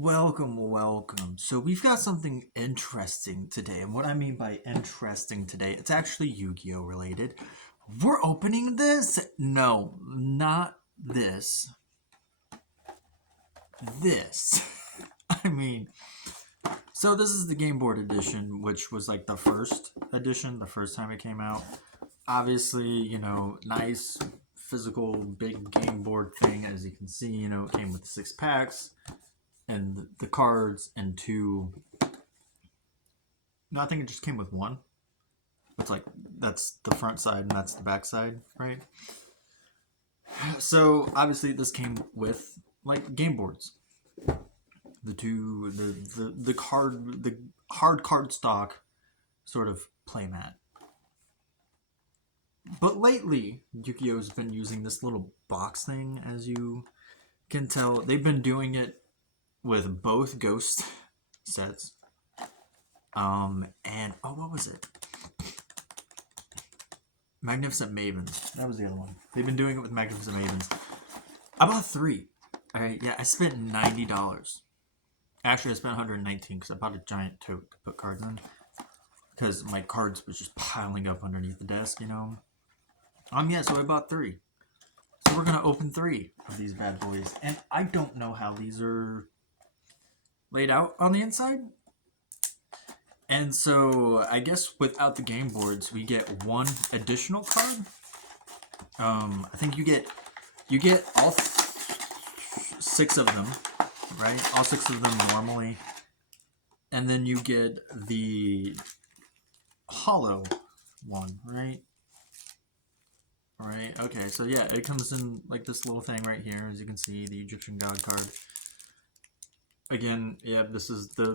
Welcome. So we've got something interesting today. And what I mean by interesting today, it's actually Yu-Gi-Oh related. We're opening this? No, not this. This. I mean, so this is the Game Board edition, which was like the first edition, the first time it came out. Obviously, nice physical big Game Board thing. As you can see, it came with 6 packs and the cards and two. No, I think it just came with one. It's like that's the front side and that's the back side, right? So obviously this came with like game boards. The hard card stock sort of playmat. But lately, Yu-Gi-Oh's been using this little box thing, as you can tell. They've been doing it with both Ghost sets. And oh, what was it? Magnificent Mavens. That was the other one. They've been doing it with Magnificent Mavens. I bought 3. Alright, yeah, I spent $90. Actually, I spent $119 because I bought a giant tote to put cards in. Because my cards was just piling up underneath the desk, Yeah, so I bought 3. So we're gonna open 3 of these bad boys. And I don't know how these are laid out on the inside. And so I guess without the game boards, we get 1 additional card. I think you get all 6 of them, right? All 6 of them normally, and then you get the hollow one, right? Right. Okay. So yeah, it comes in like this little thing right here, as you can see, the Egyptian God card. Again, yeah, this is the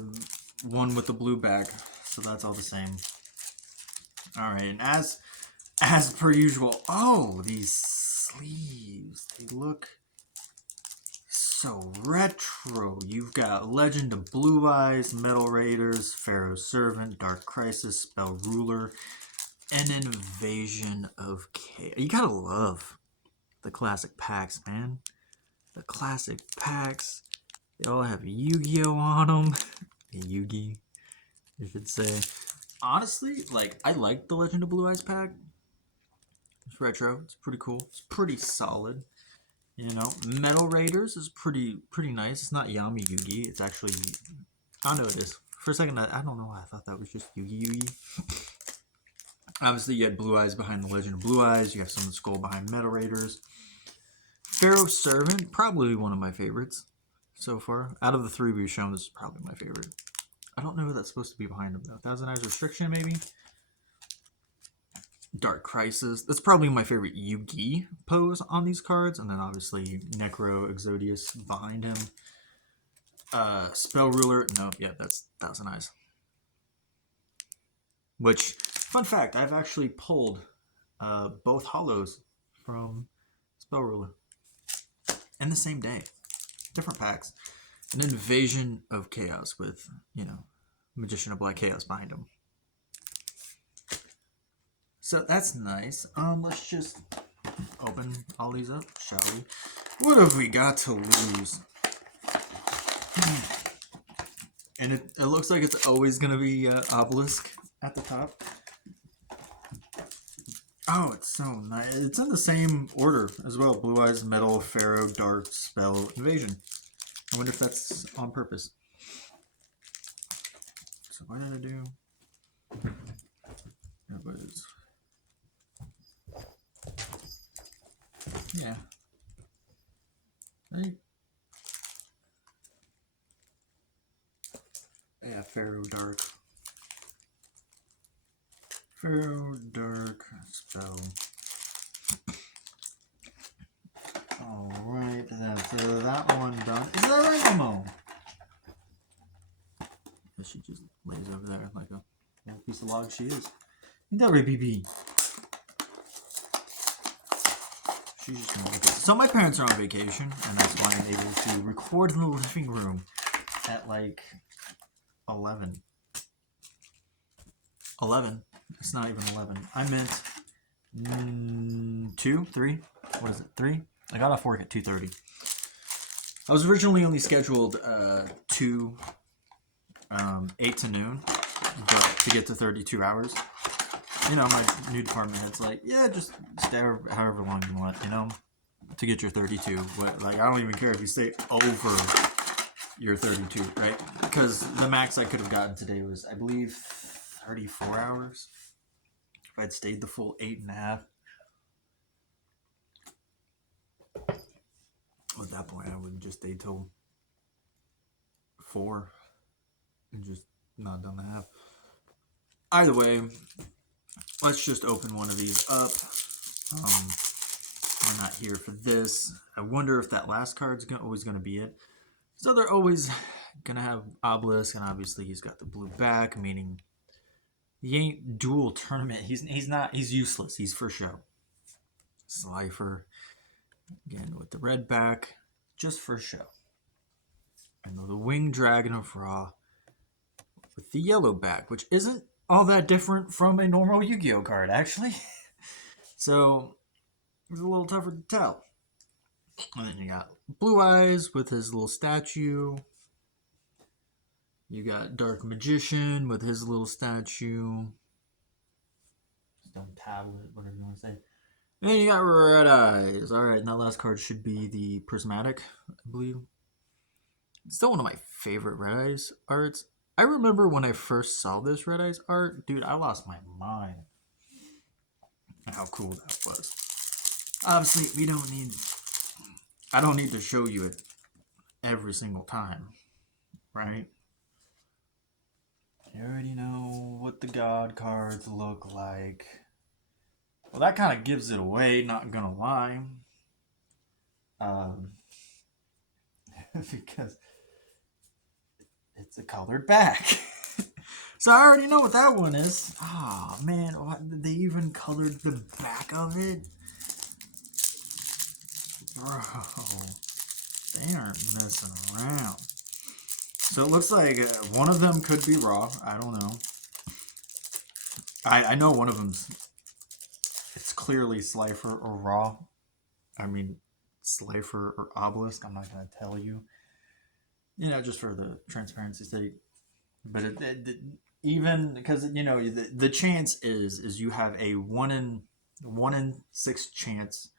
one with the blue bag, so that's all the same. All right, and as per usual, oh, these sleeves, they look so retro. You've got Legend of Blue Eyes, Metal Raiders, Pharaoh's Servant, Dark Crisis, Spell Ruler, and Invasion of Chaos. You gotta love the classic packs, man. The classic packs. They all have Yu-Gi-Oh on them. Yugi, you should say. Honestly, like, I like the Legend of Blue Eyes pack. It's retro. It's pretty cool. It's pretty solid. Metal Raiders is pretty nice. It's not Yami Yugi. It's actually, I know it is. For a second, I don't know why I thought that was just Yugi. Obviously, you had Blue Eyes behind the Legend of Blue Eyes. You have Summon Skull behind Metal Raiders. Pharaoh's Servant, probably one of my favorites so far. Out of the 3 we've shown, this is probably my favorite. I don't know who that's supposed to be behind him, though. Thousand Eyes Restriction, maybe? Dark Crisis. That's probably my favorite Yugi pose on these cards. And then obviously Necro Exodius behind him. Spell Ruler. No, yeah, that's Thousand Eyes. Which, fun fact, I've actually pulled both hollows from Spell Ruler. In the same day. Different packs. An Invasion of Chaos with, Magician of Black Chaos behind him. So that's nice. Let's just open all these up, shall we? What have we got to lose? And it looks like it's always going to be Obelisk at the top. Oh, it's so nice. It's in the same order as well. Blue Eyes, Metal, Pharaoh, Dark, Spell, Invasion. I wonder if that's on purpose. So what did I do? It was... Yeah. Right. Yeah, Pharaoh, Dark. Pharaoh, Dark, Spell. Alright, that's that one done. Is that right, Mo? She just lays over there like a piece of log she is. Ain't that right, BB? She's just gonna look at it. So my parents are on vacation, and that's why I'm able to record in the living room at like 11. 11? It's not even 11. I meant 2, 3. What is it? 3? I got off work at 2:30. I was originally only scheduled to 8 to noon, but to get to 32 hours. You know, my new department head's like, yeah, just stay however long you want, you know, to get your 32. But, like, I don't even care if you stay over your 32, right? Because the max I could have gotten today was, I believe, 34 hours. If I'd stayed the full 8.5. At that point, I would have just stayed till 4 and just not done the half. Either way, let's just open one of these up. We're not here for this. I wonder if that last card's always going to be it. So they're always going to have Obelisk, and obviously he's got the blue back, meaning he ain't dual tournament. He's useless. He's for show. Slifer, again with the red back, just for show. And the Winged Dragon of Ra with the yellow back, which isn't all that different from a normal Yu-Gi-Oh card, actually. So it's a little tougher to tell. And then you got Blue Eyes with his little statue. You got Dark Magician with his little statue. Stone Tablet, whatever you want to say. And then you got Red Eyes. Alright, and that last card should be the Prismatic, I believe. It's still one of my favorite Red Eyes arts. I remember when I first saw this Red Eyes art, dude, I lost my mind at how cool that was. Obviously, I don't need to show you it every single time, right? You already know what the God cards look like. Well, that kind of gives it away, not gonna lie. Because it's a colored back. So I already know what that one is. Oh, man. They even colored the back of it? Bro. They aren't messing around. So it looks like one of them could be Raw. I don't know. I know one of them's... It's clearly Slifer or Raw. I mean, Slifer or Obelisk. I'm not going to tell you. You know, just for the transparency's sake. But even because, you know, the chance is you have a 1 in 6 chance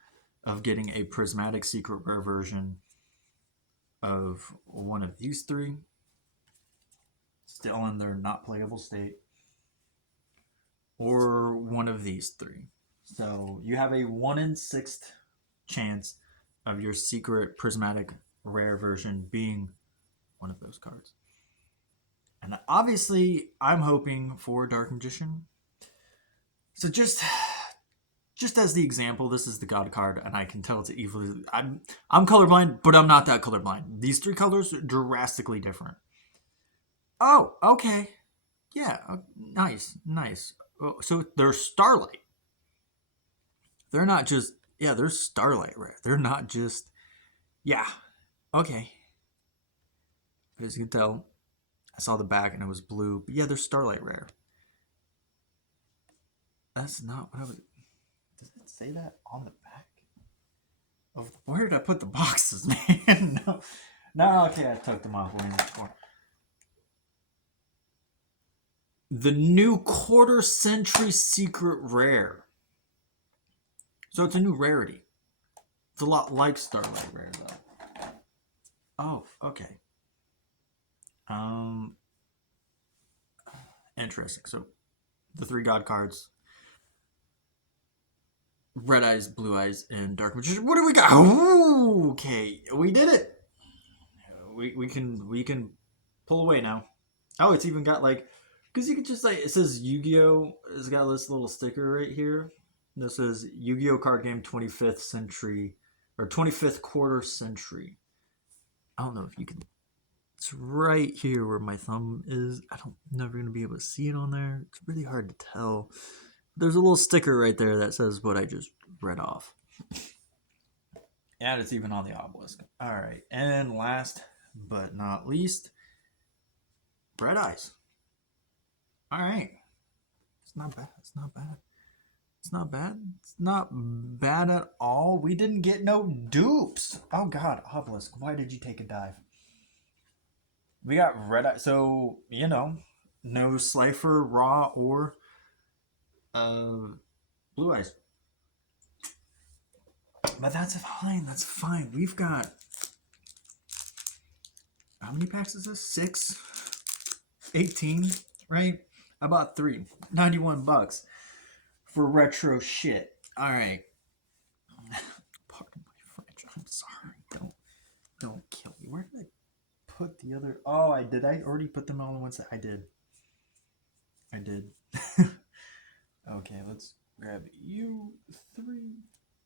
of getting a Prismatic Secret Rare version of one of these three, still in their not playable state, or one of these three. So you have a 1 in 6 chance of your secret Prismatic Rare version being one of those cards. And obviously, I'm hoping for Dark Magician. So just as the example, this is the God card, and I can tell it's evil. I'm colorblind, but I'm not that colorblind. These 3 colors are drastically different. Oh, okay. Yeah, nice. So they're Starlight. They're not just... Yeah, they're Starlight Rare. They're not just... Yeah, okay. As you can tell, I saw the back and it was blue. But yeah, they're Starlight Rare. That's not what I was... Does it say that on the back? Oh, where did I put the boxes, man? No, okay, I took them off way before. The new Quarter Century Secret Rare. So it's a new rarity. It's a lot like Starlight Rare, though. Oh, okay. Interesting. So the 3 God cards: Red Eyes, Blue Eyes, and Dark Magician. What do we got? Ooh, okay, we did it. We can pull away now. Oh, it's even got like, because you can just like, it says Yu-Gi-Oh! It's got this little sticker right here. This says Yu-Gi-Oh! Card Game 25th Century, or 25th Quarter Century. I don't know if you can... It's right here where my thumb is. Never going to be able to see it on there. It's really hard to tell. There's a little sticker right there that says what I just read off. And it's even on the obelisk. Alright, and last but not least, Red Eyes. Alright. It's not bad. It's not bad. It's not bad at all. We didn't get no dupes. Oh god, Obelisk, why did you take a dive? We got red eye. So, you know, no Slifer, Raw, or uh, Blue Eyes. But that's fine. That's fine. We've got. How many packs is this? 6? 18, right? I bought 3. $91 for retro shit. Alright. Pardon my French. I'm sorry. Don't kill me. Where did I put the other? Oh, I did. I already put them all in one set. I did. Okay, let's grab you 3.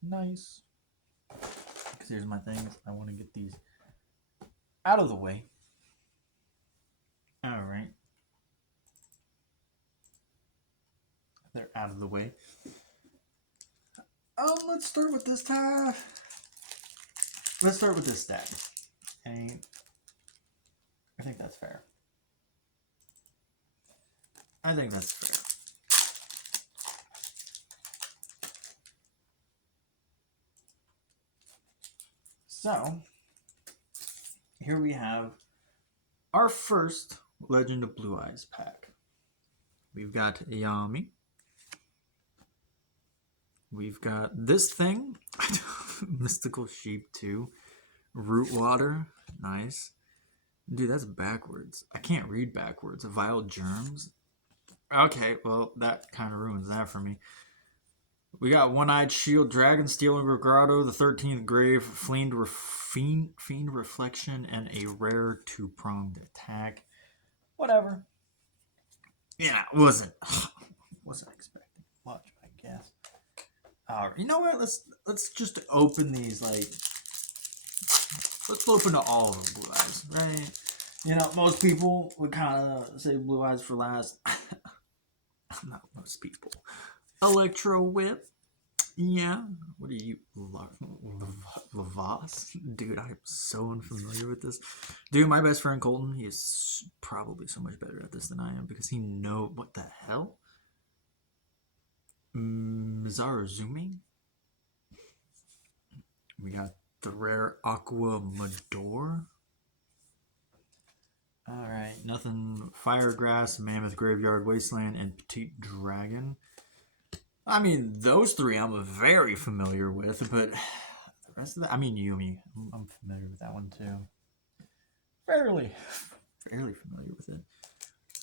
Nice. Because here's my things. I want to get these out of the way. All right. They're out of the way. Let's start with this tab. Let's start with this stack. And I think that's fair. I think that's fair. So, here we have our first Legend of Blue Eyes pack. We've got Yami. We've got this thing. Mystical Sheep 2. Root Water. Nice. Dude, that's backwards. I can't read backwards. Vile Germs. Okay, well, that kind of ruins that for me. We got One-Eyed Shield, Dragon, Steel and Grotto, the 13th Grave, Fiend Reflection, and a rare 2-pronged attack. Whatever. Yeah, wasn't expecting much, I guess. You know what? Let's just open these let's open to all of the Blue Eyes, right? You know, most people would kind of say Blue Eyes for last. Not most people. Electro Whip. Yeah. What are you, Lavas? Dude, I'm so unfamiliar with this. Dude, my best friend Colton, he is probably so much better at this than I am because he knows. What the hell? Mizaruzumi. We got the rare Aqua Mador. Alright, nothing. Firegrass, Mammoth Graveyard Wasteland, and Petite Dragon. I mean, those 3 I'm very familiar with, but the rest of that, I mean, Yumi. I'm familiar with that one too. Fairly familiar with it.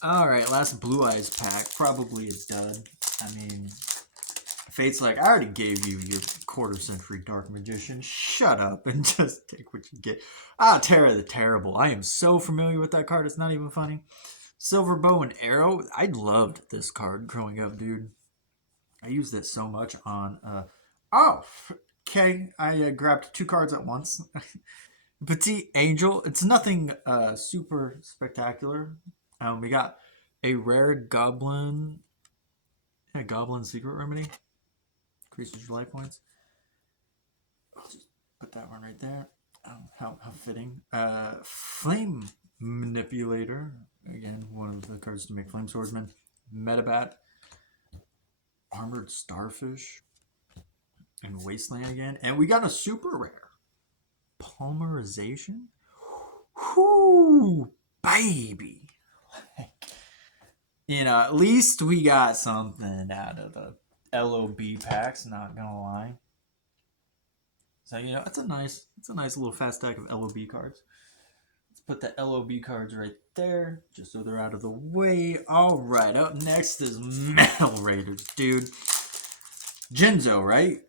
Alright, last Blue Eyes pack. Probably a dud. I mean, Fate's like, I already gave you your quarter-century Dark Magician. Shut up and just take what you get. Terra the Terrible. I am so familiar with that card, it's not even funny. Silver Bow and Arrow. I loved this card growing up, dude. I used it so much on... okay. I grabbed 2 cards at once. Petite Angel. It's nothing super spectacular. We got a rare Goblin... Yeah, Goblin Secret Remedy. Increases your life points. I'll just put that one right there. How fitting. Flame Manipulator. Again, one of the cards to make Flame Swordsman. Metabat. Armored Starfish. And Wasteland again. And we got a super rare. Polymerization. Whoo, baby. You know, at least we got something out of the LOB packs, not gonna lie. So, you know, it's a nice little fast stack of LOB cards. Let's put the LOB cards right there, just so they're out of the way. Alright, up next is Metal Raiders, dude. Jinzo, right?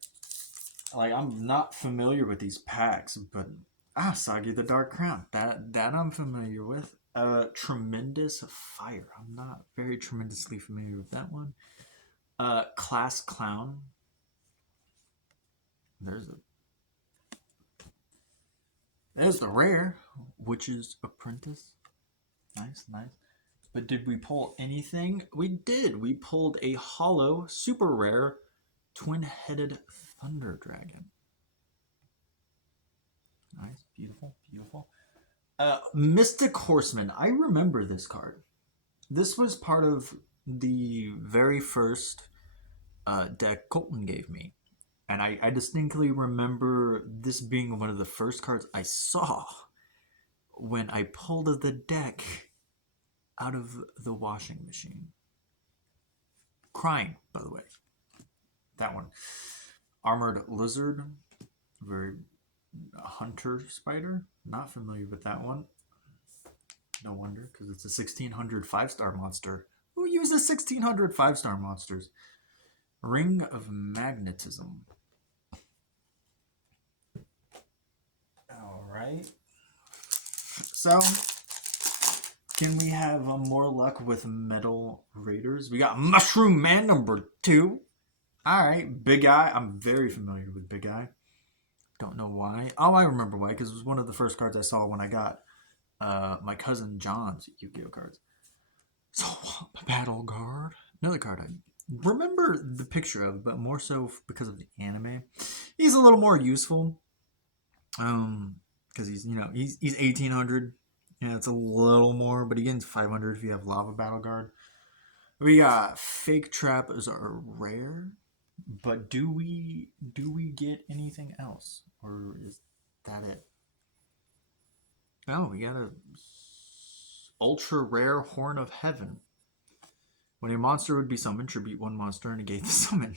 Like, I'm not familiar with these packs, but Sagi the Dark Crown. That I'm familiar with. Tremendous Fire. I'm not very tremendously familiar with that one. Class Clown. There's the rare Witch's Apprentice. Nice. But did we pull anything? We did. We pulled a hollow super rare Twin-Headed Thunder Dragon. Nice, beautiful. Mystic Horseman. I remember this card. This was part of the very first deck Colton gave me. And I distinctly remember this being one of the first cards I saw when I pulled the deck out of the washing machine. Crying, by the way. That one. Armored Lizard. Very Hunter Spider. Not familiar with that one. No wonder, because it's a 1600 5-star monster. Who uses 1600 5-star monsters? Ring of Magnetism. Alright. So, can we have more luck with Metal Raiders? We got Mushroom Man number 2. Alright, Big Eye. I'm very familiar with Big Eye. Don't know why. Oh, I remember why, because it was one of the first cards I saw when I got my cousin John's Yu-Gi-Oh cards. So, Battle Guard. Another card I remember the picture of, but more so because of the anime. He's a little more useful. Because he's 1800. Yeah, it's a little more, but he gains 500 if you have Lava Battle Guard. We got Fake Trap as our rare, but do we get anything else, or is that it? Oh, we got a ultra rare Horn of Heaven. When a monster would be summoned, tribute one monster and negate the summon.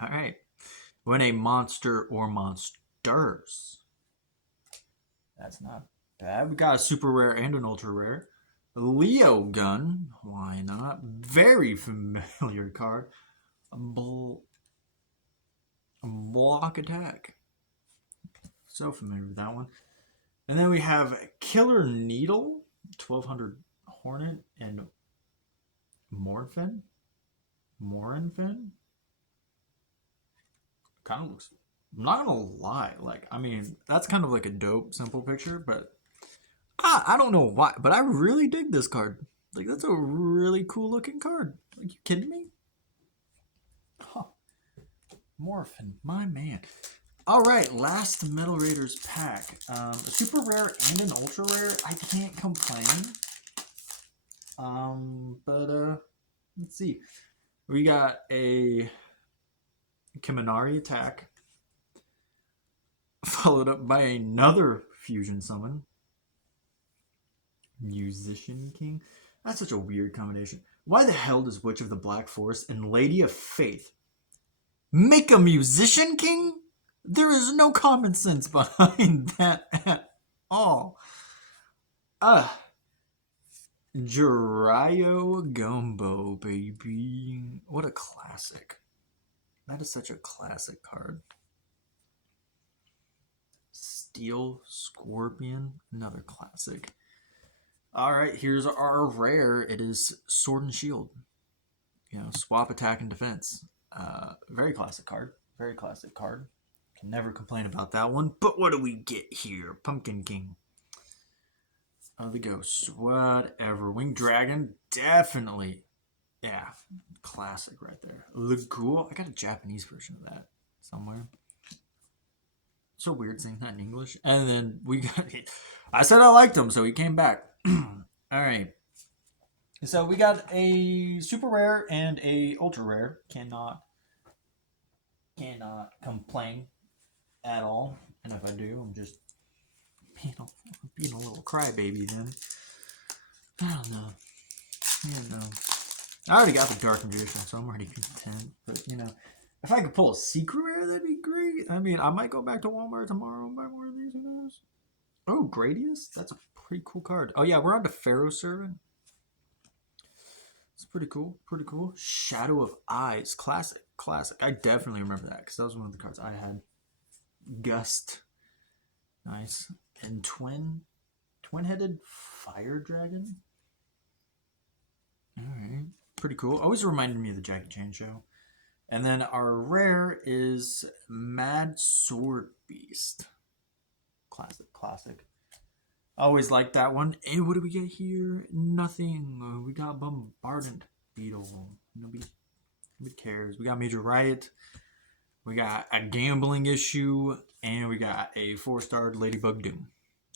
All right. When a monster or monsters. That's not bad. We got a super rare and an ultra rare. Leo Gun. Why not? Very familiar card. Block Attack. So familiar with that one. And then we have Killer Needle. 1200 Hornet and Morinfin. Kind of looks... I'm not gonna lie, that's kind of like a dope, simple picture, but I don't know why, but I really dig this card. Like, that's a really cool looking card. Like, you kidding me? Huh. Morphin, my man. Alright, last Metal Raiders pack. A super rare and an ultra rare. I can't complain. Let's see. We got a Kaminari attack, followed up by another fusion summon. Musician King? That's such a weird combination. Why the hell does Witch of the Black Forest and Lady of Faith make a Musician King? There is no common sense behind that at all. Jiraiya Gumbo, baby. What a classic. That is such a classic card. Steel Scorpion, another classic. Alright, here's our rare. It is Sword and Shield. Swap attack and defense. Very classic card. Very classic card. Can never complain about that one. But what do we get here? Pumpkin King. The Ghost. Whatever. Winged Dragon. Definitely. Yeah. Classic right there. Legul. I got a Japanese version of that somewhere. So weird saying that in English. And then we got... I said I liked him, so he came back. Alright. So we got a super rare and a ultra rare. Cannot complain at all. And if I do, I'm just being a little crybaby then. I don't know. I already got the Dark Magician, so I'm already content. But, if I could pull a secret rare, that'd be great. I might go back to Walmart tomorrow and buy more of these. Who knows? Oh, Gradius? That's a pretty cool card. Oh, yeah, we're on to Pharaoh Servant. It's pretty cool. Shadow of Eyes. Classic. I definitely remember that, because that was one of the cards I had. Gust. Nice. And Twin-headed Fire Dragon. Alright. Pretty cool. Always reminded me of the Jackie Chan show. And then our rare is Mad Sword Beast. Classic. Always like that one. And what do we get here? Nothing. We got Bombardant Beetle. Nobody cares. We got Major Riot. We got a Gambling Issue. And we got a 4-star Ladybug Doom.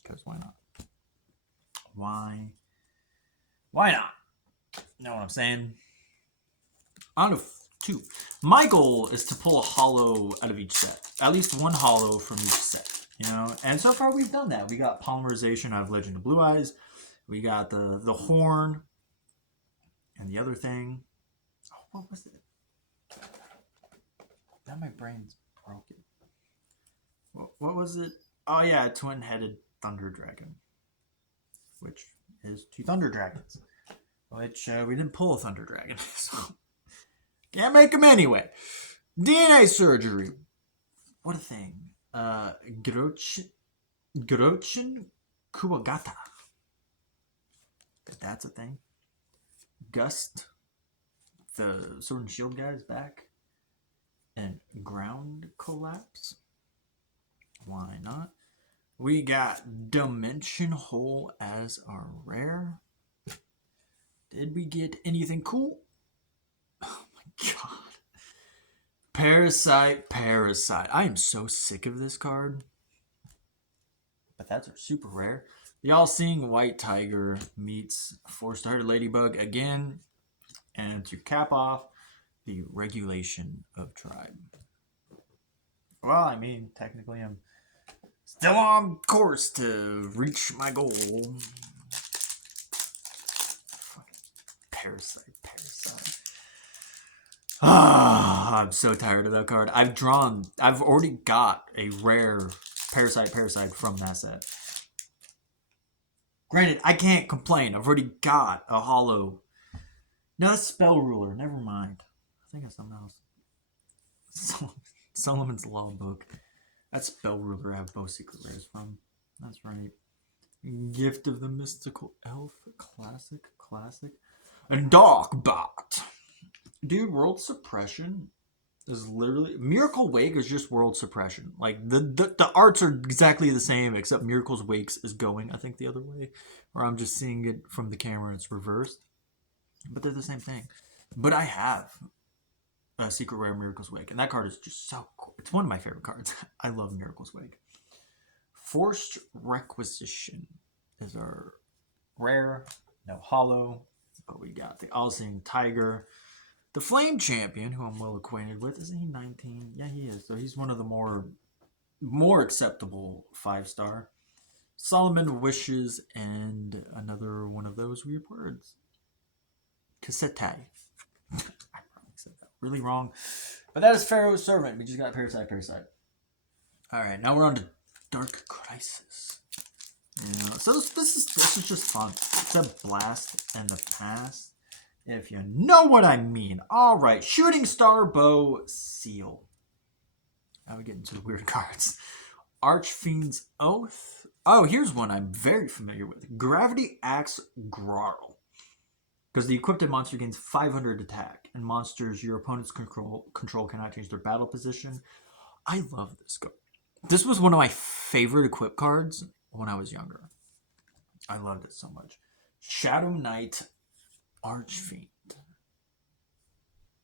Because why not? Why not? Know what I'm saying? On to 2. My goal is to pull a holo out of each set. At least one holo from each set. You know? And so far we've done that. We got Polymerization out of Legend of Blue Eyes. We got the horn. And the other thing. Oh, what was it? Now my brain's broken. What was it? Oh yeah, twin-headed Thunder Dragon. Which is 2 Thunder Dragons. Which we didn't pull a Thunder Dragon. So can't make them anyway. DNA surgery. What a thing. Grochin Kuwagata. That's a thing. Gust. The Sword and Shield guy is back. And Ground Collapse. Why not? We got Dimension Hole as our rare. Did we get anything cool? Oh my god. Parasite. I am so sick of this card. But that's our super rare. The All-Seeing White Tiger meets 4-star Ladybug again. And to cap off, the Regulation of Tribe. Well, I mean, technically I'm still on course to reach my goal. Parasite. I'm so tired of that card. I've already got a rare Parasite from that set. Granted, I can't complain. I've already got a holo. No, that's Spell Ruler. Never mind. I think it's something else. Solomon's Law Book. That's Spell Ruler I have both secret rares from. That's right. Gift of the Mystical Elf. Classic. And Darkbot. Dude, World Suppression is literally... Miracle Wake is just World Suppression. Like, the arts are exactly the same, except Miracle's Wakes is going, I think, the other way. Or I'm just seeing it from the camera and it's reversed. But they're the same thing. But I have a Secret Rare Miracle's Wake, and that card is just so cool. It's one of my favorite cards. I love Miracle's Wake. Forced Requisition is our rare. No holo. But we got the All-Seeing Tiger. The Flame Champion, who I'm well acquainted with. Isn't he 19? Yeah, he is. So he's one of the more acceptable 5-star. Solomon Wishes, and another one of those weird words. Cassette. I probably said that really wrong. But that is Pharaoh's Servant. We just got Parasite. Alright, now we're on to Dark Crisis. Yeah, so this is just fun. It's a blast in the past, if you know what I mean. Alright, Shooting Star Bow Seal. Now we get into the weird cards. Archfiend's Oath. Oh, here's one I'm very familiar with. Gravity Axe Grarl. Because the equipped monster gains 500 attack, and monsters your opponent's control cannot change their battle position. I love this card. This was one of my favorite equipped cards when I was younger. I loved it so much. Shadow Knight Archfiend.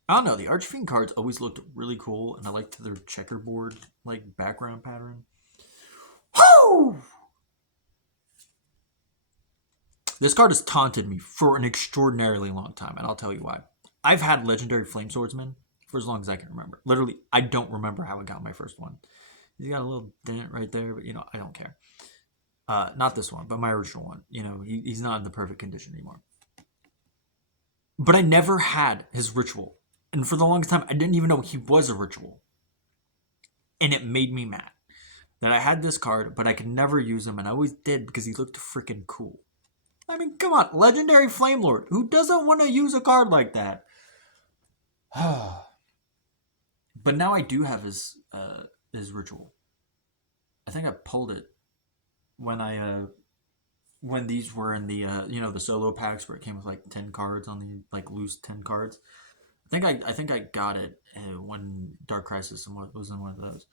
I don't know, the Archfiend cards always looked really cool, and I liked their checkerboard like background pattern. Woo! This card has taunted me for an extraordinarily long time, and I'll tell you why. I've had Legendary Flame Swordsman for as long as I can remember. Literally, I don't remember how I got my first one. He's got a little dent right there, but, I don't care. Not this one, but my original one. He's not in the perfect condition anymore. But I never had his ritual. And for the longest time, I didn't even know he was a ritual. And it made me mad that I had this card, but I could never use him, and I always did because he looked freaking cool. I mean, come on, Legendary Flame Lord. Who doesn't want to use a card like that? But now I do have his ritual. I think I pulled it when these were in the the solo packs where it came with like 10 cards on the loose 10 cards. I think I got it when Dark Crisis was in one of those.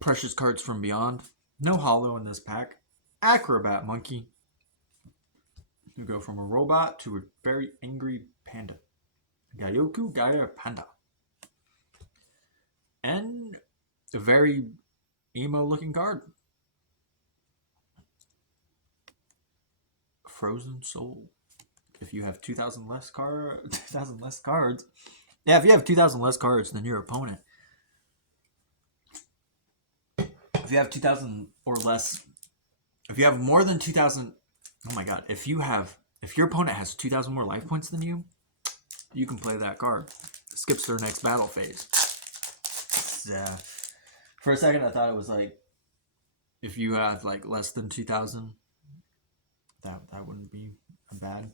Precious Cards from Beyond. No holo in this pack. Acrobat Monkey. You go from a robot to a very angry panda. Gaioku Gaia Panda. And a very emo looking card. Frozen Soul. If you have 2,000 less cards, Yeah, if you have 2,000 less cards than your opponent, if you have 2,000 or less, if you have more than 2,000, oh my god, if your opponent has 2,000 more life points than you can play that card. It skips their next battle phase. For a second, I thought it was like if you have like less than 2,000, that wouldn't be a bad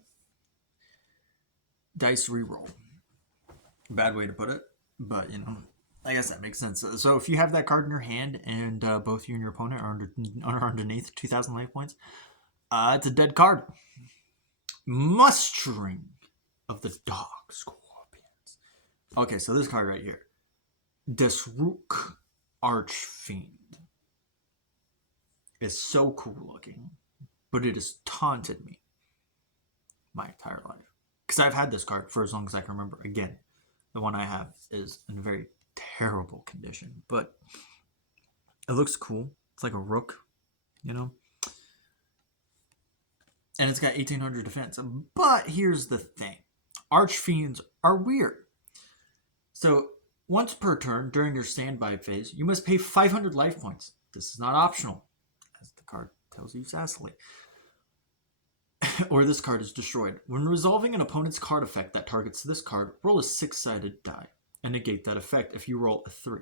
dice reroll. Bad way to put it, but you know, I guess that makes sense. So if you have that card in your hand and both you and your opponent are underneath 2,000 life points, it's a dead card. Mustering of the Dog Scorpions. Okay, so this card right here, Desruk Archfiend, is so cool looking, but it has taunted me my entire life. Because I've had this card for as long as I can remember. Again, the one I have is in a very terrible condition, but it looks cool. It's like a rook, you know? And it's got 1,800 defense. But here's the thing. Archfiends are weird. So, once per turn during your standby phase, you must pay 500 life points. This is not optional, as the card tells you sassily. Or this card is destroyed. When resolving an opponent's card effect that targets this card, roll a 6-sided die and negate that effect if you roll a 3.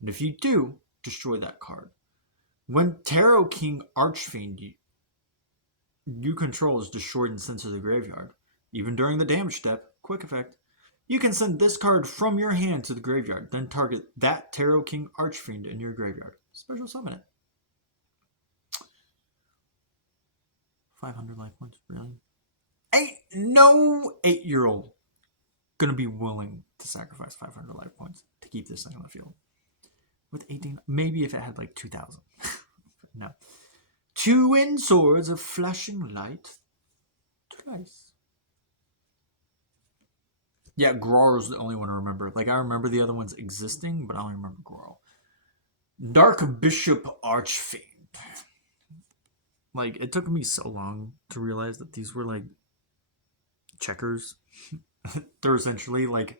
And if you do, destroy that card. When Tarot King Archfiend you control is destroyed and sent to the graveyard, even during the damage step, quick effect, you can send this card from your hand to the graveyard, then target that Tarot King Archfiend in your graveyard. Special summon it. 500 life points, really? No 8-year-old gonna be willing to sacrifice 500 life points to keep this thing on the field. With 18, maybe if it had like 2,000. No. 2 wind swords of flashing light. Twice. Yeah, Grorl's the only one I remember. Like, I remember the other ones existing, but I only remember Grorl. Dark Bishop Archfiend. Like, it took me so long to realize that these were, like, checkers. They're essentially, like,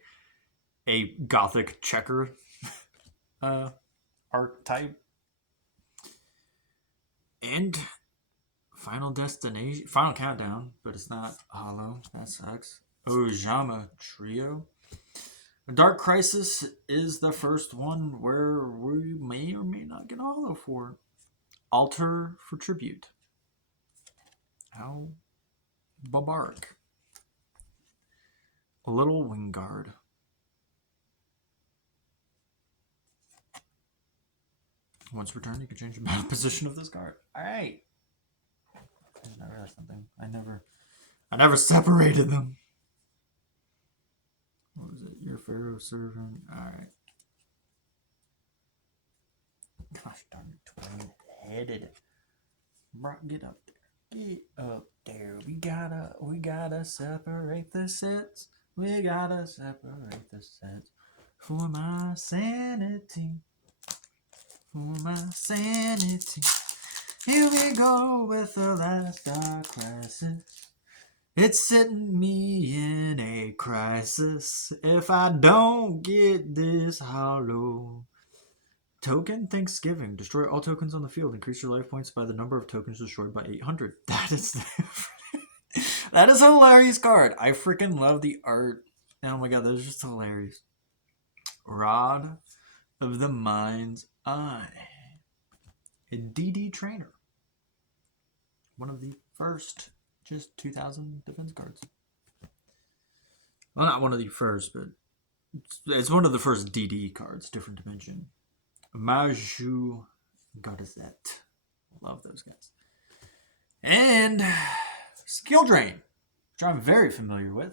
a gothic checker archetype. And Final Countdown, but it's not hollow. That sucks. Ojama Trio. Dark Crisis is the first one where we may or may not get a hollow for. Altar for Tribute. How barbaric. A Little Wingard. Once returned, you can change the battle position of this card. Alright. I realized something. I never separated them. What was it? Your Pharaoh servant. Alright. Gosh darn it, twin-headed. Get up there. Get up there. We gotta separate the sets. We gotta separate the sets. For my sanity. For my sanity. Here we go with the last Dark Crisis. It's setting me in a crisis if I don't get this hollow. Token Thanksgiving. Destroy all tokens on the field. Increase your life points by the number of tokens destroyed by 800. That is that is a hilarious card. I freaking love the art. Oh my god, that is just hilarious. Rod of the Mind's Eye. A DD Trainer. One of the first just 2,000 defense cards. Well, not one of the first, but it's one of the first DD cards. Different dimension. Maju Gardezette. Love those guys. And Skill Drain, which I'm very familiar with.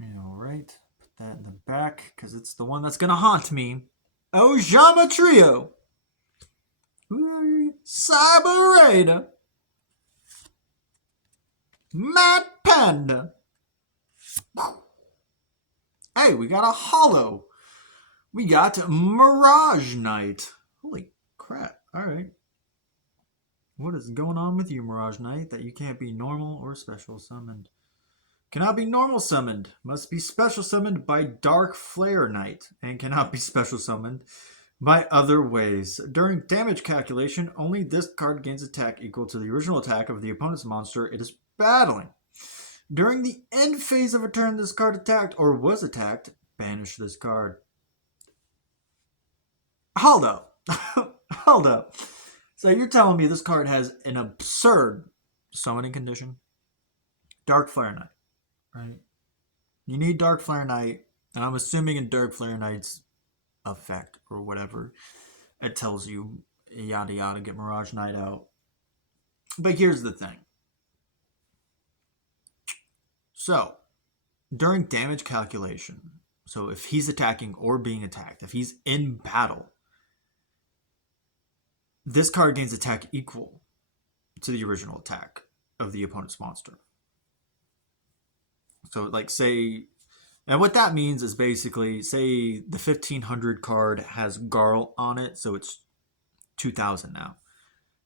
Alright, put that in the back, because it's the one that's going to haunt me. Ojama Trio. Cyber Raider. Mad Panda. Hey, we got a hollow. We got Mirage Knight. Holy crap. Alright. What is going on with you, Mirage Knight, that you can't be normal or special summoned? Cannot be normal summoned. Must be special summoned by Dark Flare Knight. And cannot be special summoned by other ways. During damage calculation, only this card gains attack equal to the original attack of the opponent's monster it is battling. During the end phase of a turn this card attacked or was attacked, banish this card. Hold up. Hold up. So you're telling me this card has an absurd summoning condition? Dark Flare Knight, right? You need Dark Flare Knight, and I'm assuming in Dark Flare Knight's effect or whatever it tells you, yada yada, get Mirage Knight out. But here's the thing. So, during damage calculation, so if he's attacking or being attacked, if he's in battle, this card gains attack equal to the original attack of the opponent's monster. So, like, say, and what that means is basically, say the 1500 card has Garl on it, so it's 2000 now.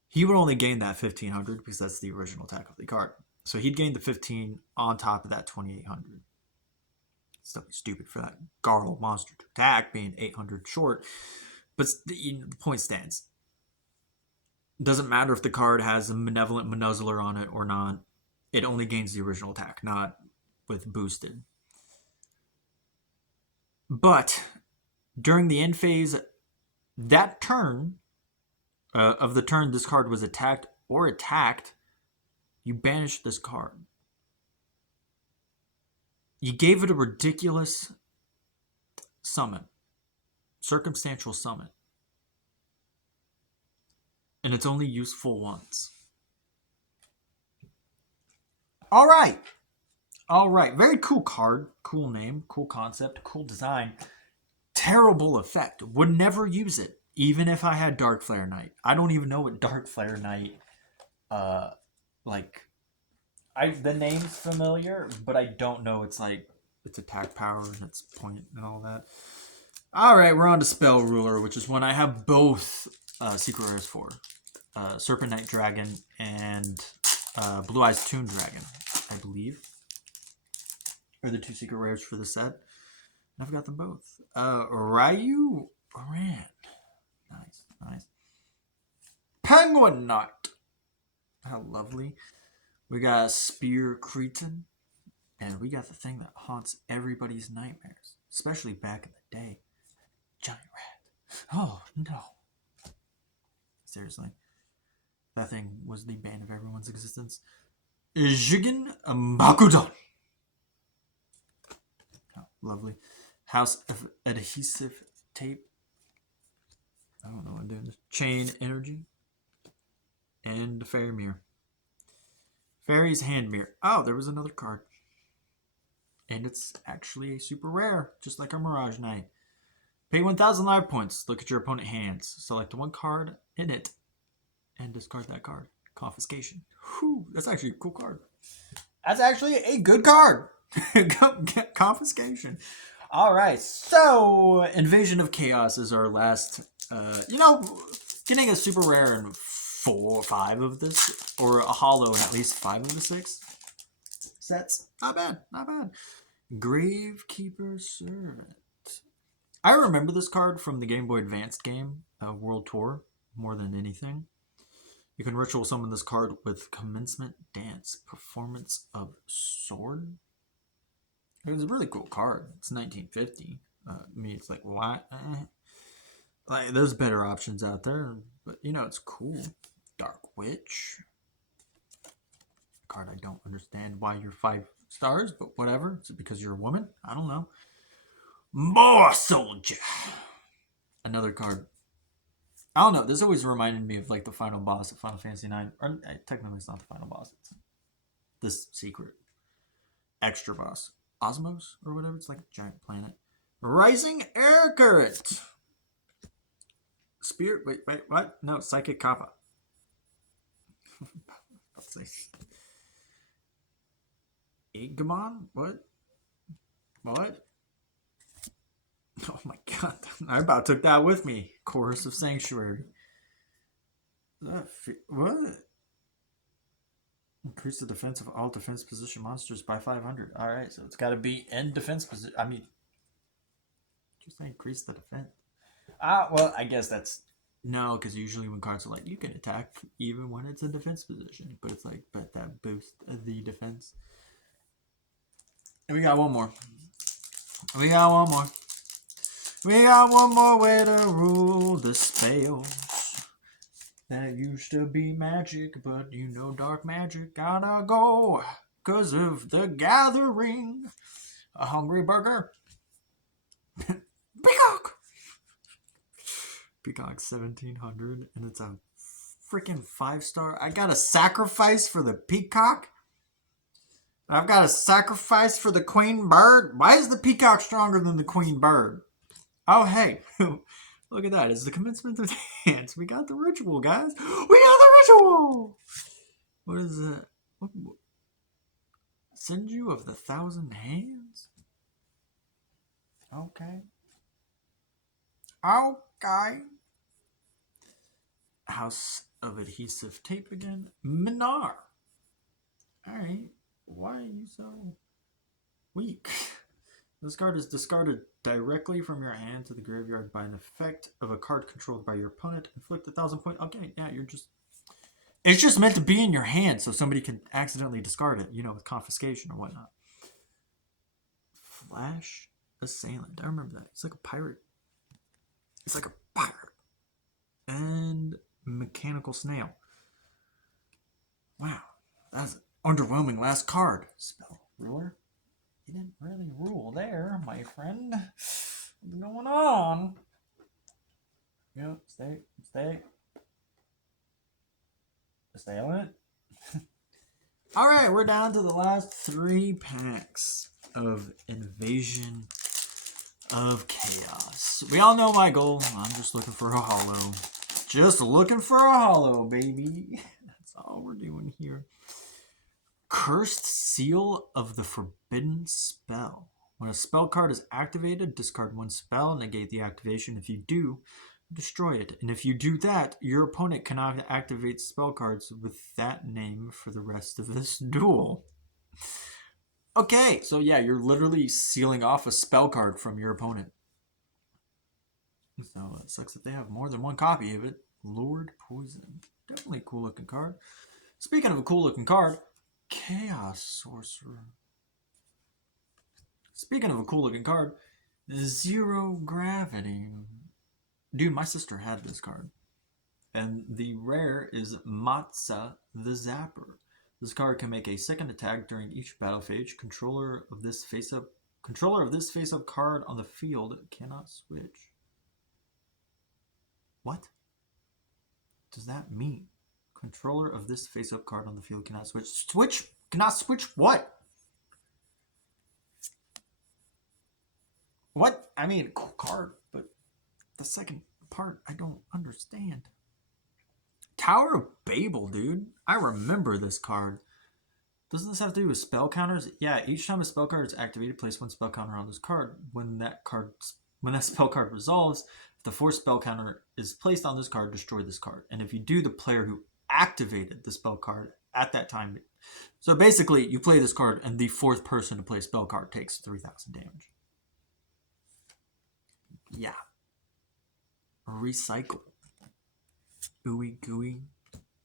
He would only gain that 1500 because that's the original attack of the card. So he'd gain the 15 on top of that 2800. It's stupid for that Garl monster to attack, being 800 short. But the point stands. Doesn't matter if the card has a Malevolent Munuzzler on it or not. It only gains the original attack, not with boosted. But during the end phase, that turn of the turn this card was attacked or attacked, you banished this card. You gave it a ridiculous summon. Circumstantial summon. And it's only useful once. Alright. Alright. Very cool card. Cool name. Cool concept. Cool design. Terrible effect. Would never use it. Even if I had Dark Flare Knight. I don't even know what Dark Flare Knight the name's familiar, but I don't know its attack power and its point and all that. Alright, we're on to Spell Ruler, which is one I have both secret rares for. Serpent Knight Dragon and Blue Eyes Toon Dragon, I believe. Are the two secret rares for the set. I've got them both. Ryu Ran. Nice. Penguin Knight. How lovely. We got Spear Cretan. And we got the thing that haunts everybody's nightmares. Especially back in the day. Giant Rat. Oh, no. Seriously. That thing was the bane of everyone's existence. Jigen Bakudon. Oh, lovely. House of Adhesive Tape. I don't know what I'm doing. Chain Energy. And the Fairy Mirror. Fairy's Hand Mirror. Oh, there was another card. And it's actually a super rare, just like our Mirage Knight. Pay 1,000 life points. Look at your opponent's hands. Select one card in it. And discard that card. Confiscation. Whew, that's actually a cool card. That's actually a good card. Confiscation. Alright, so Invasion of Chaos is our last, getting a super rare in 4 or 5 of this, or a holo in at least 5 of the 6 sets. Not bad. Gravekeeper Servant. I remember this card from the Game Boy Advance game, World Tour, more than anything. You can ritual summon this card with Commencement Dance, Performance of Sword. It was a really cool card. It's 1950. It's like, what? Like, there's better options out there, but it's cool. Dark Witch. Card I don't understand why you're 5 stars, but whatever. Is it because you're a woman? I don't know. More Soldier. Another card. I don't know. This always reminded me of the final boss of Final Fantasy IX. Or technically, it's not the final boss. It's this secret extra boss. Osmos or whatever. It's like a giant planet. Rising Air Current. Spirit. Wait. What? No, Psychic Kappa. Igamon? What? Oh my god. I about took that with me. Chorus of Sanctuary. What? Increase the defense of all defense position monsters by 500. Alright, so it's got to be in defense position. I mean, just increase the defense. Well, I guess that's... No, because usually when cards are like, you can attack even when it's in defense position. But it's like, but that boosts the defense. And we got one more. We got one more. We got one more way to rule the spells. That used to be magic, but you know dark magic gotta go. 'Cause of the gathering. A hungry burger. Peacock! Peacock 1700, and it's a freaking 5-star. I got a sacrifice for the peacock? I've got a sacrifice for the queen bird? Why is the peacock stronger than the queen bird? Oh, hey. Look at that. It's the commencement of the dance. We got the ritual, guys. We got the ritual! What is that? Senju of the 1,000 Hands? Okay. Okay. House of Adhesive Tape again. Minar. Alright. Why are you so weak? This card is discarded directly from your hand to the graveyard by an effect of a card controlled by your opponent. Inflict 1,000 points. Okay, yeah, you're just... It's just meant to be in your hand so somebody can accidentally discard it, you know, with confiscation or whatnot. Flash Assailant. I remember that. It's like a pirate. It's like a pirate. And Mechanical Snail. Wow. That's an underwhelming last card. Spell Ruler. You didn't really rule there, my friend. What's going on? Yep, stay. Assailant. Alright, we're down to the last 3 packs of Invasion of Chaos. We all know my goal. I'm just looking for a holo. Just looking for a holo, baby. That's all we're doing here. Cursed Seal of the Forbidden Spell. When a spell card is activated, discard 1 spell, negate the activation. If you do, destroy it. And if you do that, your opponent cannot activate spell cards with that name for the rest of this duel. Okay, so yeah, you're literally sealing off a spell card from your opponent. So it sucks if they have more than 1 copy of it. Lord Poison. Definitely a cool looking card. Speaking of a cool looking card, Chaos Sorcerer. Speaking of a cool looking card, Zero Gravity. Dude, my sister had this card. And the rare is Matza the Zapper. This card can make a second attack during each battle phase. Controller of this face-up card on the field cannot switch. What does that mean? Controller of this face-up card on the field cannot switch. Switch? Cannot switch what? What? I mean, cool card, but the second part, I don't understand. Tower of Babel, dude. I remember this card. Doesn't this have to do with spell counters? Yeah, each time a spell card is activated, place 1 spell counter on this card. When that spell card resolves, if the 4th spell counter is placed on this card, destroy this card. And if you do, the player who activated the spell card at that time. So basically, you play this card, and the 4th person to play a spell card takes 3,000 damage. Yeah. Recycle. Ooey gooey.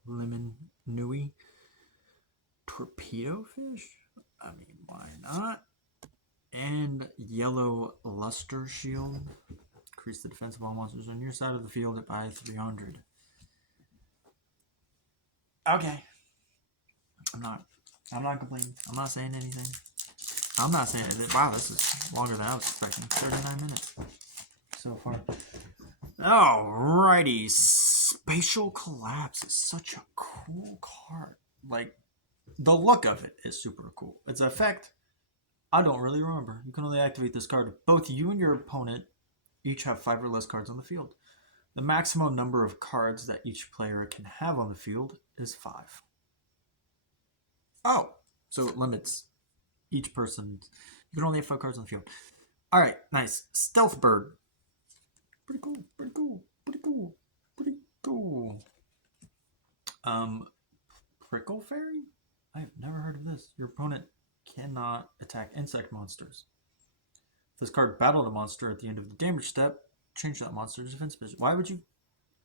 Lemon Nui. Torpedo Fish? I mean, why not? And Yellow Luster Shield. Increase the defense of all monsters on your side of the field by 300. Okay. I'm not complaining. I'm not saying anything. I'm not saying it. Wow, this is longer than I was expecting. 39 minutes so far. Alrighty. Spatial Collapse is such a cool card. Like, the look of it is super cool. Its effect, I don't really remember. You can only activate this card if both you and your opponent each have 5 or less cards on the field. The maximum number of cards that each player can have on the field is 5. Oh, so it limits each person. You can only have 5 cards on the field. Alright, nice. Stealth Bird. Pretty cool, pretty cool, pretty cool, pretty cool. Prickle Fairy? I've never heard of this. Your opponent cannot attack insect monsters. If this card battled a monster at the end of the damage step, change that monster's defense position. Why would you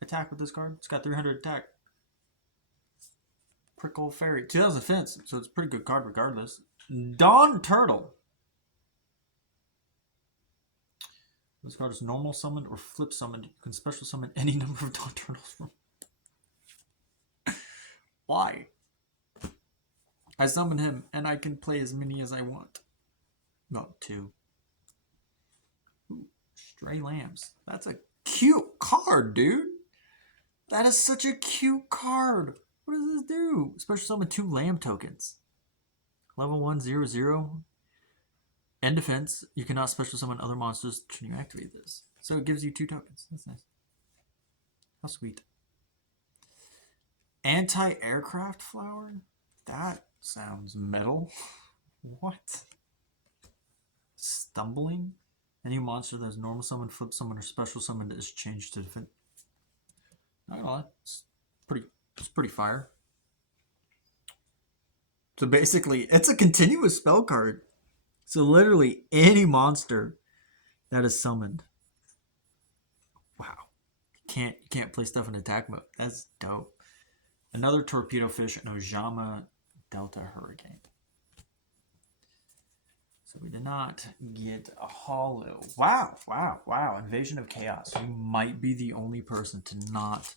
attack with this card? It's got 300 attack. Prickle Fairy. 2000 defense, so it's a pretty good card regardless. Dawn Turtle. This card is normal summoned or flip summoned. You can special summon any number of Dawn Turtles from. Why? I summon him and I can play as many as I want. Well, 2. Ooh, Stray Lambs. That's a cute card, dude. That is such a cute card. What does this do? Special summon 2 lamb tokens. Level 1, 0, 0. End defense. You cannot special summon other monsters when you activate this. So it gives you 2 tokens. That's nice. How sweet. Anti-aircraft flower? That sounds metal. What? Stumbling? Any monster that is normal summon, flip summon, or special summon is changed to defense. Not gonna lie, it's pretty fire. So basically, it's a continuous spell card. So literally any monster that is summoned. Wow. You can't play stuff in attack mode. That's dope. Another Torpedo Fish and Ojama Delta Hurricane. So we did not get a holo. Wow. Invasion of Chaos. You might be the only person to not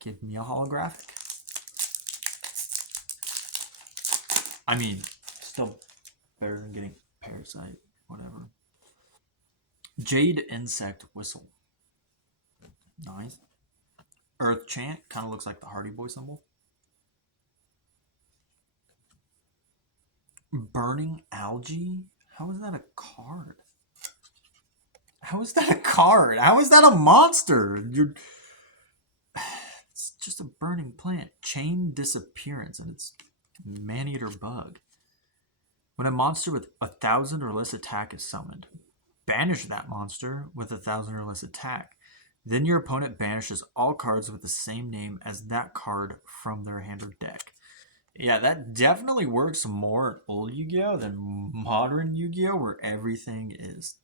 give me a holographic. I mean, still better than getting Parasite, whatever. Jade Insect Whistle. Nice. Earth Chant, kind of looks like the Hardy Boy symbol. Burning Algae? How is that a card? How is that a card? How is that a monster? It's just a burning plant. Chain Disappearance, and it's Man-Eater Bug. When a monster with 1,000 or less attack is summoned, banish that monster with 1,000 or less attack. Then your opponent banishes all cards with the same name as that card from their hand or deck. Yeah, that definitely works more in old Yu-Gi-Oh! Than modern Yu-Gi-Oh! Where everything is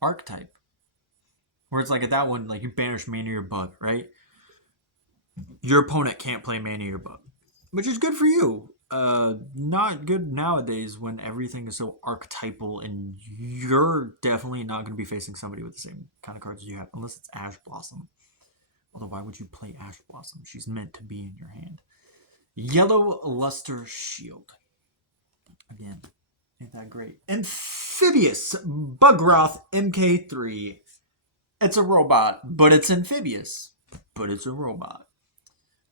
archetype. Where it's like at that one, like you banish Man-Eater Bug, right? Your opponent can't play Man-Eater Bug, which is good for you. Not good nowadays when everything is so archetypal and you're definitely not going to be facing somebody with the same kind of cards as you have, unless it's Ash Blossom. Although, why would you play Ash Blossom? She's meant to be in your hand. Yellow Luster Shield. Again, ain't that great. Amphibious Bugroth MK3. It's a robot, but it's amphibious. But it's a robot.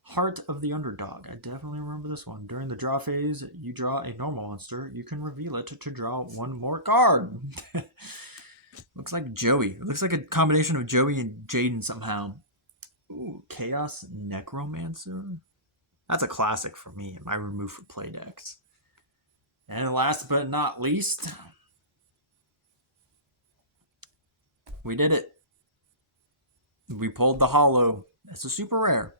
Heart of the Underdog. I definitely remember this one. During the draw phase, you draw a normal monster. You can reveal it to draw one more card. Looks like Joey. It looks like a combination of Joey and Jaden somehow. Ooh, Chaos Necromancer. That's a classic for me in my remove for play decks. And last but not least, we did it. We pulled the holo. It's a super rare.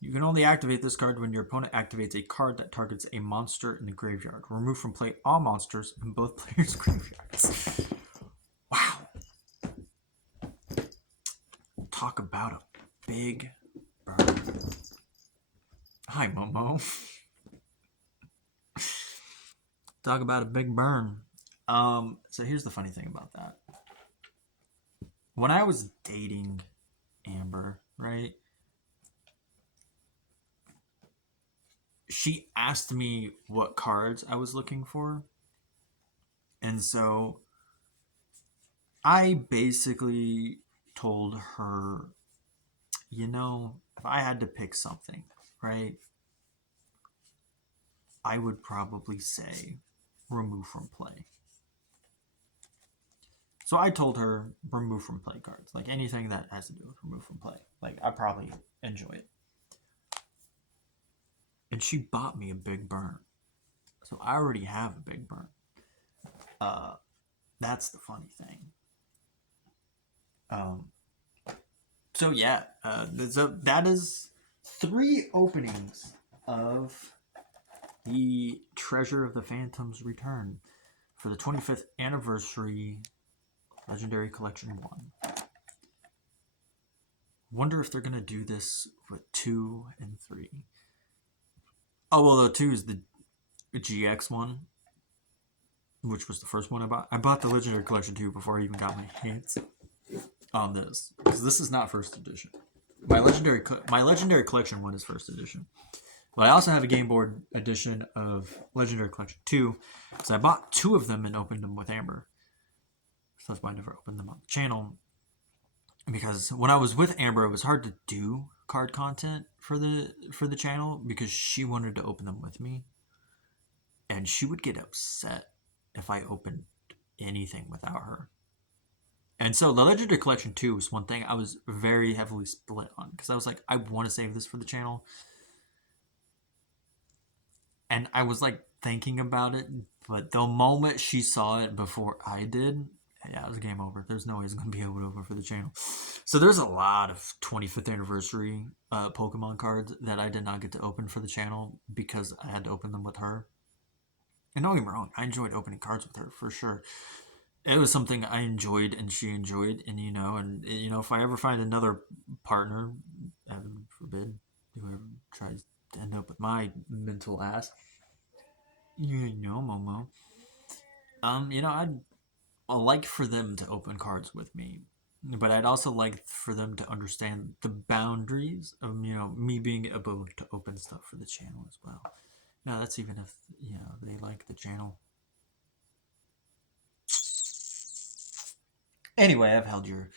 You can only activate this card when your opponent activates a card that targets a monster in the graveyard. Remove from play all monsters in both players' graveyards. Wow. Talk about a big burn. Hi, Momo. Talk about a big burn. So here's the funny thing about that. When I was dating Amber, right? She asked me what cards I was looking for. And so I basically told her, you know, if I had to pick something, right, I would probably say remove from play. So I told her remove from play cards. Like anything that has to do with remove from play. Like I probably enjoy it. And she bought me a big burn. So I already have a big burn. That's the funny thing. So yeah, that is 3 openings of the Treasure of the Phantom's Return for the 25th anniversary Legendary Collection 1. Wonder if they're going to do this with 2 and 3. Oh, well, the 2 is the GX one, which was the first one I bought. I bought the Legendary Collection 2 before I even got my hands on this, because this is not first edition. My Legendary Collection 1 is first edition. But I also have a Game Board edition of Legendary Collection 2, so I bought 2 of them and opened them with Amber. So that's why I never opened them on the channel. Because when I was with Amber, it was hard to do card content for the channel because she wanted to open them with me. And she would get upset if I opened anything without her. And so the Legendary Collection 2 was one thing I was very heavily split on, because I was like, I want to save this for the channel. And I was like thinking about it, but the moment she saw it before I did, yeah, it was game over. There's no way it's going to be able to open for the channel. So there's a lot of 25th anniversary Pokemon cards that I did not get to open for the channel because I had to open them with her. And don't get me wrong, I enjoyed opening cards with her for sure. It was something I enjoyed and she enjoyed, and if I ever find another partner, heaven forbid, whoever tries to end up with my mental ass, Momo, I'd like for them to open cards with me, but I'd also like for them to understand the boundaries of me being able to open stuff for the channel as well. Now that's even if they like the channel. Anyway, I've held your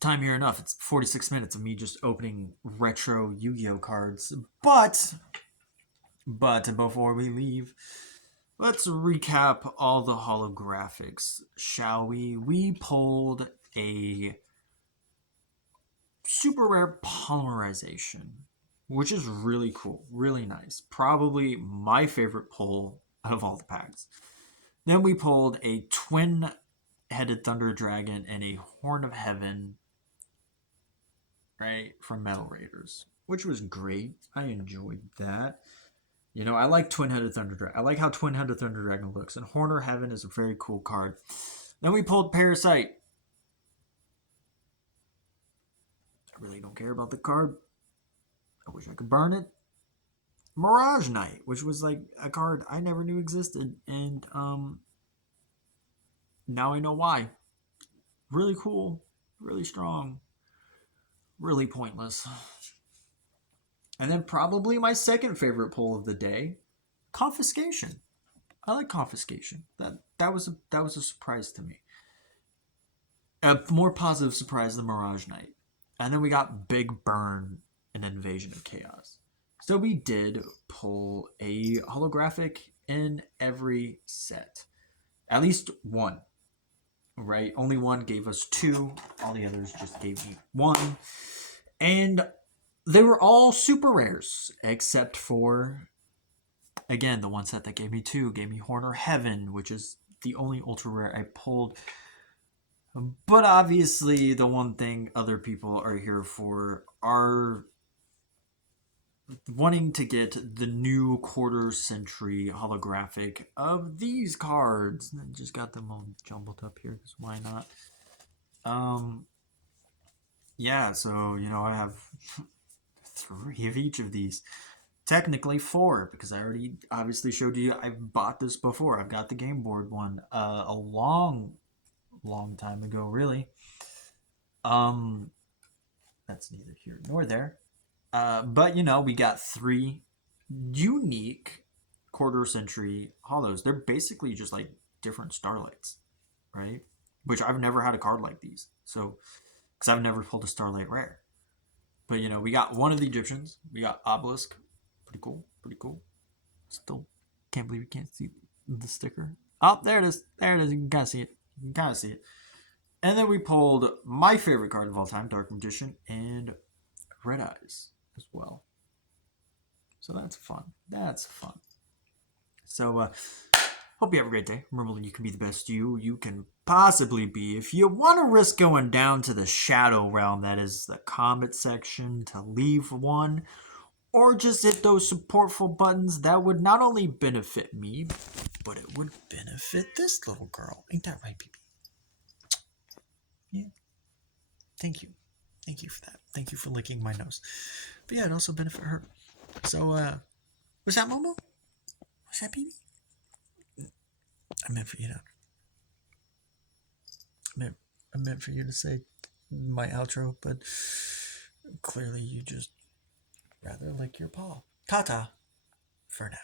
time here enough. It's 46 minutes of me just opening retro Yu-Gi-Oh cards. But before we leave, let's recap all the holographics, shall we? We pulled a super rare polymerization, which is really cool, really nice. Probably my favorite pull out of all the packs. Then we pulled a twin-headed Thunder Dragon and a Horn of Heaven, right, from Metal Raiders, which was great. I enjoyed that. I like Twin-Headed Thunder Dragon. I like how Twin-Headed Thunder Dragon looks, and Horn of Heaven is a very cool card. Then we pulled Parasite. I really don't care about the card. I wish I could burn it. Mirage Knight, which was like a card I never knew existed, and now I know why. Really cool, really strong, really pointless. And then probably my second favorite pull of the day, Confiscation. I like Confiscation. That was a surprise to me. A more positive surprise than Mirage Knight. And then we got Big Burn and Invasion of Chaos. So we did pull a holographic in every set. At least one. Right? Only one gave us 2. All the others just gave me 1. And they were all super rares, except for, again, the one set that gave me 2. Gave me Horn of Heaven, which is the only ultra rare I pulled. But obviously, the one thing other people are here for are wanting to get the new quarter century holographic of these cards. I just got them all jumbled up here, because why not? Yeah, so, I have 3 of each of these. Technically 4, because I already obviously showed you I've bought this before. I've got the Game Board one a long time ago, really. That's neither here nor there. But we got 3 unique quarter century holos. They're basically just like different Starlights, right? Which I've never had a card like these. So, because I've never pulled a Starlight rare. But we got one of the Egyptians. We got Obelisk. Pretty cool. Still can't believe you can't see the sticker. Oh, there it is. You can kind of see it. And then we pulled my favorite card of all time, Dark Magician, and Red Eyes as well. So that's fun. So hope you have a great day. Remember, you can be the best you can possibly be. If you want to risk going down to the Shadow Realm, that is the comment section, to leave one, or just hit those supportful buttons that would not only benefit me, but it would benefit this little girl. Ain't that right, BB? Yeah. Thank you. Thank you for that. Thank you for licking my nose. But yeah, it also benefit her. So, was that Momo? Was that BB? I meant for you to. I meant for you to say my outro, but clearly you just rather lick your paw. Ta-ta for now.